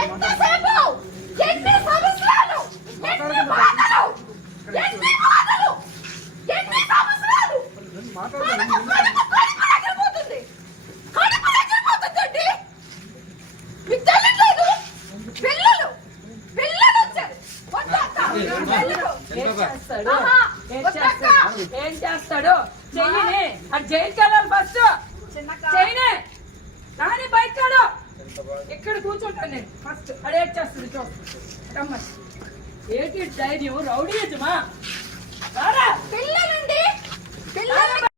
ఎంతసేపు ఎన్ని సంవత్సరాలు? ఎన్ని బాధలు? ఎన్ని బాధలు? ఎన్ని సంవత్సరాలు? కడుపు కడుపు కడుపు రగిలిపోతుంది. కడుపు రగిలిపోతుందండి. మీకు తెలియట్లేదు పిల్లలు పిల్లలు వచ్చారు. వద్దక్క, పిల్లలు. ఏం చేస్తాడు? ఆహా, ఏం వద్దక్క. చేస్తాడు? ఏం చేస్తాడు? చెయ్యని. అది జైలుకి వెళ్ళాలి ఫస్ట్. చెయ్యని. కానీ బయటకాడు ఇక్కడ కూర్చుంటాను నేను ఫస్ట్ అది ఏం చేస్తుంది. చూస్తాను ఏంటి ధైర్యం? రౌడీ యజమా? పిల్లలండి. పిల్లలు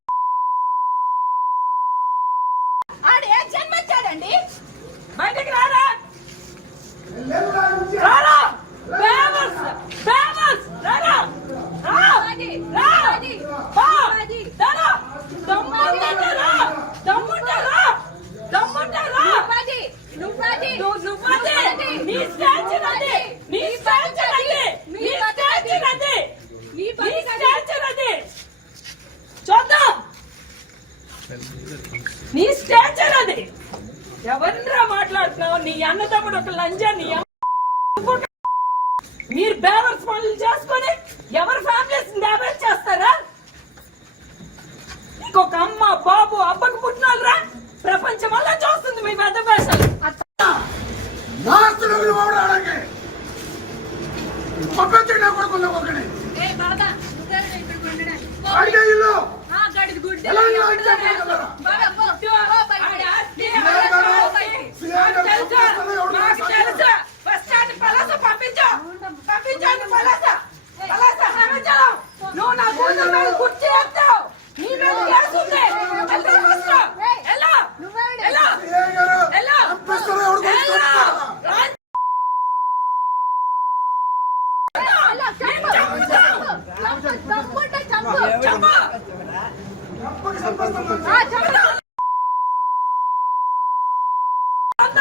మాట్లాడుతున్నావు నీ అన్నదమ్ముడు ఒక లంజా నీ మీరు బేవర్స్ పనులు చేసుకొని ఎవరు ఫ్యామిలీ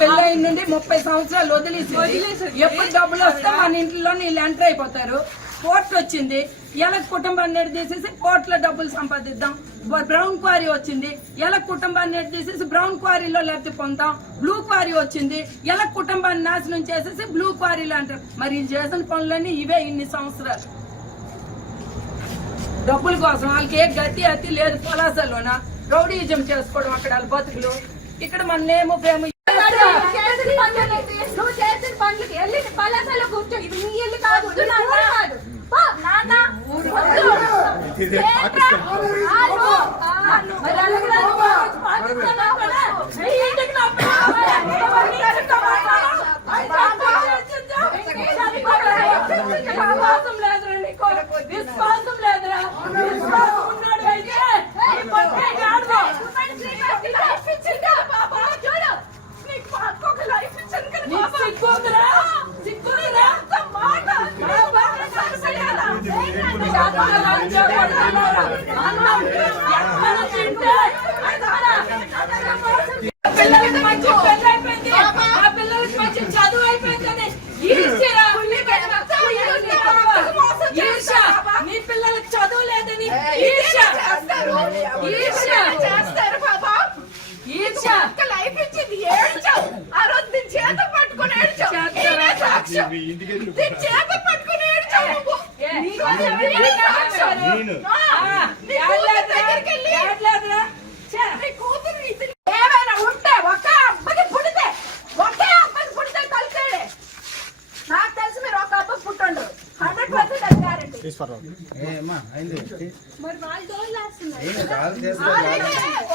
పెళ్ళై నుండి ముప్పై సంవత్సరాలు వదిలేసి ఎప్పుడు డబ్బులు వస్తే మన ఇంట్లో నీళ్ళు ఎంటర్ అయిపోతారు. కోర్టు వచ్చింది. ఎలా కుటుంబాన్ని ఎడ తీసేసి కోర్టులో డబ్బులు సంపాదిద్దాం. బ్రౌన్ క్వారీ వచ్చింది. ఎలా కుటుంబాన్ని ఎడ తీసేసి బ్రౌన్ క్వారీలో లబ్ధి పొందాం బ్లూ క్వారీ వచ్చింది. ఎలా కుటుంబాన్ని నాశనం చేసేసి బ్లూ క్వారీలో అంటారు. మరి వీళ్ళు చేసిన పనులన్నీ ఇవే ఇన్ని సంవత్సరాలు. డబ్బుల కోసం వాళ్ళకి ఏ గతి అతి లేదు. పొలాసలోన? రౌడీజం చేసుకోవడం అక్కడ వాళ్ళ బతుకులు ఇక్కడ మన నేము ఫేము నువ్వు చేసిన పనులకి, నువ్వు చేసిన పనులకి వెళ్ళి పలాసలో కూర్చో ఇది నీ ఇల్లు కాదు ఇది నా ఊరు కాదు పో, నాన్న వద్దు. ఏంట్రా? ఆగు. ఆ, మరి అలాగే నువ్వు వచ్చి పాటిస్తున్నావు కదా? నీ ఇంటికి నా పిల్లలు ఎవరిని ఎత్తుకోమంటారు? విశ్వాసం లేదురా నీకు విశ్వాసం లేదురా విశ్వాసం ఉన్నాడు అయితే నీ పట్టే ఆడదు నీకు సిగ్గుందిరా? సిగ్గుందిరా? చేపల లంచం కొడుతున్నారా? అన్నం ఎక్కడ తింటే పిల్లలకి మంచి పెళ్ళి అయిపోయింది ఆ పిల్లలకి మంచి చదువు అయిపోయిందని ఈర్ష్యరా? ఈర్ష్య నీ పిల్లలకి చదువు లేదని ఈర్ష్య ఈర్ష్య చేస్తారు బాబా ఈర్ష్య ఒక్క లైఫ్ ఇచ్చింది ఏడ్చావు ఆ రోజు దీని చేత పట్టుకుని ఏడ్చావు నేనే సాక్ష్యం దీని చేత పట్టుకుని ఏడ్చావు నువ్వు ఏ, నీకోసం నేనే సాక్ష్యం. ఆ, నీ కూతురు దగ్గరికి వెళ్ళి ఏడ్లేదురా? ఛే, నీ కూతురు నీ పిల్ల- ఏమైనా ఉంటే ఒక అబ్బాయి పుడితే ఒకే అబ్బాయి పుడితే కలిసేడే నాకు తెలిసి మీరు ఒక అబ్బాయి పుట్టండు హండ్రెడ్ పర్సెంట్ అది గ్యారెంటీ మరి వాళ్ళు డోర్ వేస్తున్నారు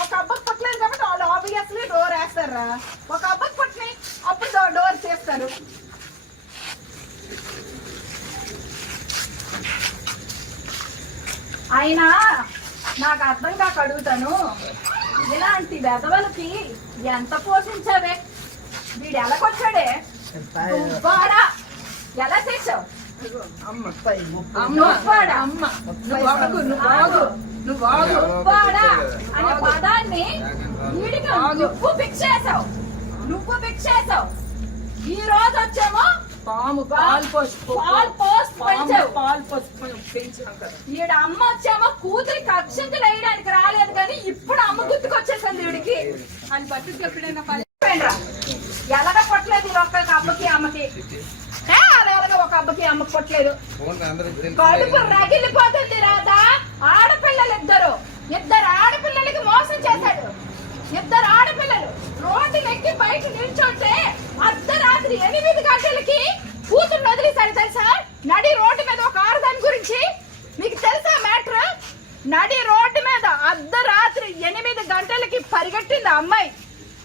ఒక అబ్బాయి పుట్టలేదు కాబట్టి వాళ్ళు ఆబ్వియస్లీ డోర్ వేస్తారా? ఒక అబ్బాయి పుట్టినాయి అప్పుడు డోర్ డోర్ చేస్తారు. అయినా నాకు అర్థం కాక అడుగుతాను. ఇలాంటి వెధవలకి ఎంత పోషించావే? వీడు ఎలాగొచ్చాడే ఎలా చేసావు అనే పదాన్ని వీడికి నువ్వు ఫిక్స్ చేసావు నువ్వు ఫిక్స్ చేసావు ఈ రోజు వచ్చేమో పాము పాలు పోసి పాలు పోసి పెంచాం కదా ఈడ అమ్మ వచ్చేమో కూతురికి అక్షంతలు వేయడానికి రాలేదు కానీ ఇప్పుడు అమ్మ గుర్తుకొచ్చేసింది వీడికి. అని పట్టుకు ఎప్పుడైనా పని ఎలాగ కొట్టలేదు ఈ ఒక్క అమ్మకి అమ్మకి? ఒక అబ్బకి అమ్మకి కొట్టలేదు. కడుపు రగిలిపోతుంది రాదా ఆడపిల్లలు ఇద్దరు. ఇద్దరు ఆడపిల్లలకి మోసం చేశాడు. ఇద్దరు ఆడపిల్లలు రోడ్డు ఎక్కి బయట నిల్చుంటే అర్ధరాత్రి ఎనిమిది గంటలకి కూతురు వదిలేశాడు తెలుసా? నడి రోడ్డు గురించి మీకు తెలుసా మ్యాటర్? నడి రోడ్డు మీద అర్ధరాత్రి ఎనిమిది గంటలకి పరిగెట్టింది అమ్మాయి.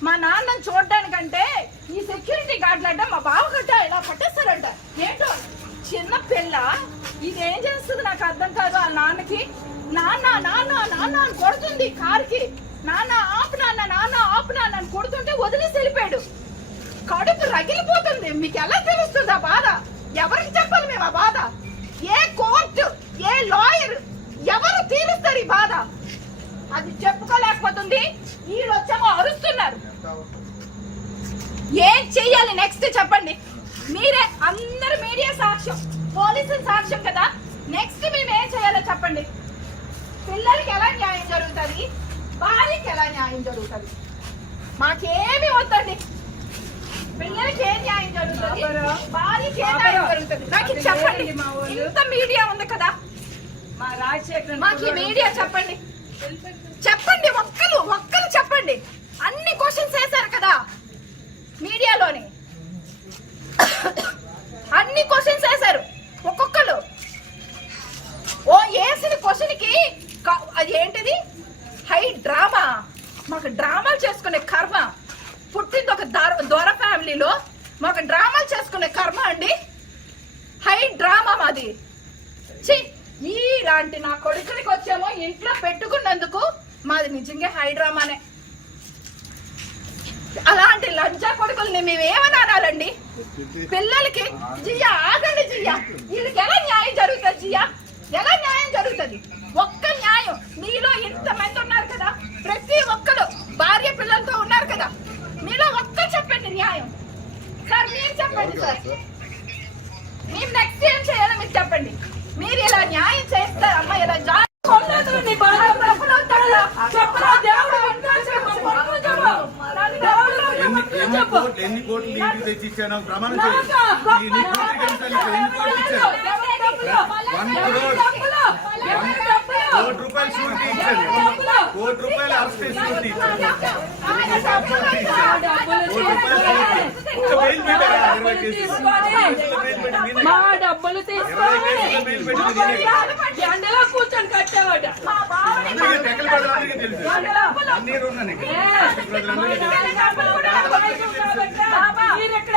మా నాన్నని చూడడానికంటే ఈ సెక్యూరిటీ గార్డులంట మా బావ గట్ట ఇలా పట్టేస్తారంట ఏంటో? చిన్న పిల్ల ఇదేం చేస్తుంది నాకు అర్థం కాదు ఆ నాన్నకి? నాన్న నాన్న నాన్న అని కొడుతుంది కారుకి నాన్న ఆపు నాన్న నాన్న ఆపు నాన్న అని కొడుతుంటే వదిలేసి వెళ్ళిపోయాడు కడుపు రగిలిపోతుంది మీకు ఎలా తెలుస్తుంది ఆ బాధ ఎవరికి చెప్పాలి మేము ఆ బాధ ఏ కోర్టు ఏ లాయర్ ఎవరు తీరుస్తారు ఈ బాధ అది చెప్పుకోలేకపోతుంది వీళ్ళు వచ్చేమో అరుస్తున్నారు ఏం చెయ్యాలి నెక్స్ట్ చెప్పండి మీరే అందరు మీడియా సాక్ష్యం పోలీసులు సాక్ష్యం కదా నెక్స్ట్ మేము ఏం చేయాలో చెప్పండి పిల్లలకి ఎలా న్యాయం జరుగుతుంది భార్యకి ఎలా న్యాయం జరుగుతుంది మాకేమి వద్దండి. పిల్లలకి ఏం న్యాయం జరుగుతుంది? భార్యకి ఏ న్యాయం జరుగుతుంది? నాకు చెప్పండి. ఇంత మీడియా ఉంది కదా. మా రాజశేఖర్ మాకు మీడియా చెప్పండి. చెప్పండి ఒక్కలు ఒక్కలు చెప్పండి. అన్ని క్వశ్చన్స్ వేశారు కదా మీడియాలోని. అన్ని క్వశ్చన్స్ వేశారు ఒక్కొక్కరు. ఓ వేసిన క్వశ్చన్కి క- అది ఏంటిది? High drama. మాకు డ్రామాలు చేసుకునే కర్మ. పుట్టింది ఒక దొర- ఫ్యామిలీలో. మాకు డ్రామాలు చేసుకునే కర్మ అండి. హై డ్రామా మాది. ఛీ, ఇలాంటి నా కొడుకునికి వచ్చేమో ఇంట్లో పెట్టుకున్నందుకు మాది నిజంగా హై డ్రామానే. అలాంటి లంచా కొడుకుల్ని మేము ఏమని అనాలండి? పిల్లలకి జియా ఆగండి జియా వీళ్ళకి ఎలా న్యాయం జరుగుతుంది జియా ఎలా న్యాయం జరుగుతుంది? ఒక్క న్యాయం మీలో ఇంతమంది ఉన్నారు కదా ప్రతి ఒక్కరు భార్య పిల్లలతో ఉన్నారు కదా మీలో ఒక్క చెప్పండి న్యాయం సార్ మీరు చెప్పండి సార్. మేము నెక్స్ట్ ఏం చేయాలో మీరు చెప్పండి. మీరు ఇలా న్యాయం చేస్తారు అమ్మ ఇలా జా- కొనలేదు నీ బాధ ప్రభులు అంటారా? చెప్పురా దేవుడు వింటాడు చెప్పు, మొత్తం చెప్పు. దేవుడు ఎన్ని మొత్తం ఎన్ని చెప్పు. కోట్లు ఎన్ని కోట్లు ఇంటికి తెచ్చి ఇచ్చాను ప్రమాణం చేయి నాకా, గొప్ప ఈ నీ కోట్లకి ఎంత ఇచ్చాను? ఎన్ని కోట్లు ఇచ్చాను ఎవరి డబ్బులు? వన్ ఎవరి క్రోర్ డబ్బులు? ఎవరి డబ్బులు? కోటి రూపాయలు షూరిటీ ఇచ్చాను కోటి రూపాయలు అరెస్ట్ చేసి షూరిటీ ఇచ్చాను ఆయన డబ్బులు ఇచ్చారు. కోటి రూపాయలు షూరిటీ ఒక్క బెయిల్ పెట్టారా ఇరవై కేసులు తీసుకొని కేసులు బెయిల్ పెట్టి నేనే మా డబ్బులు తీసుకొని కేసులు బెయిల్ పెట్టి మా నేనే భార్య ఎండలో కూర్చొని కట్టేవాడు మా బావని అందరికీ టెక్కల ప్రజలందరికీ తెలుసు ఎండలో అన్ని ఉన్నాయి ఏ, మా నాన్న డబ్బులు కూడా అవకాశం కాబట్టి మీరు ఎక్కడ